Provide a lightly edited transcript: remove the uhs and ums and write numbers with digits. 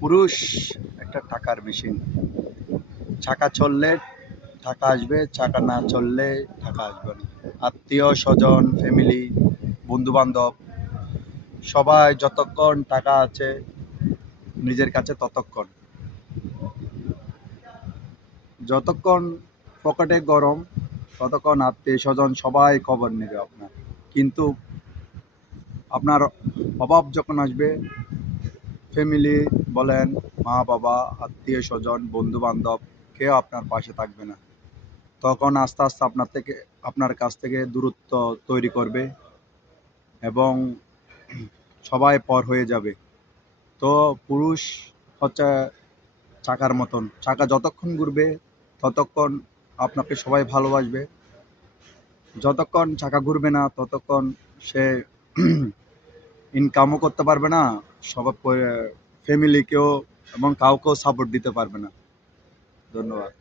পুরুষ একটা টাকার মেশিন। চাকা চললে টাকা আসবে, চাকা না চললে টাকা আসবে না। আত্মীয় স্বজন, ফ্যামিলি, বন্ধু বান্ধব সবাই যতক্ষণ টাকা আছে নিজের কাছে ততক্ষণ। যতক্ষণ পকেটে গরম ততক্ষণ আত্মীয় স্বজন সবাই খবর নেবে আপনার। কিন্তু আপনার অভাব যখন আসবে, ফ্যামিলি বলেন, মা বাবা, আত্মীয় স্বজন, বন্ধু বান্ধব কেউ আপনার পাশে থাকবে না। তখন আস্তে আস্তে আপনার কাছ থেকে দূরত্ব তৈরি করবে এবং সবাই পর হয়ে যাবে। তো পুরুষ হচ্ছে চাকার মতন। চাকা যতক্ষণ ঘুরবে ততক্ষণ আপনাকে সবাই ভালোবাসবে। যতক্ষণ চাকা ঘুরবে না ততক্ষণ সে ইনকামও করতে পারবে না, সবার ফ্যামিলিকেও এবং কাউকেও সাপোর্ট দিতে পারবে না। ধন্যবাদ।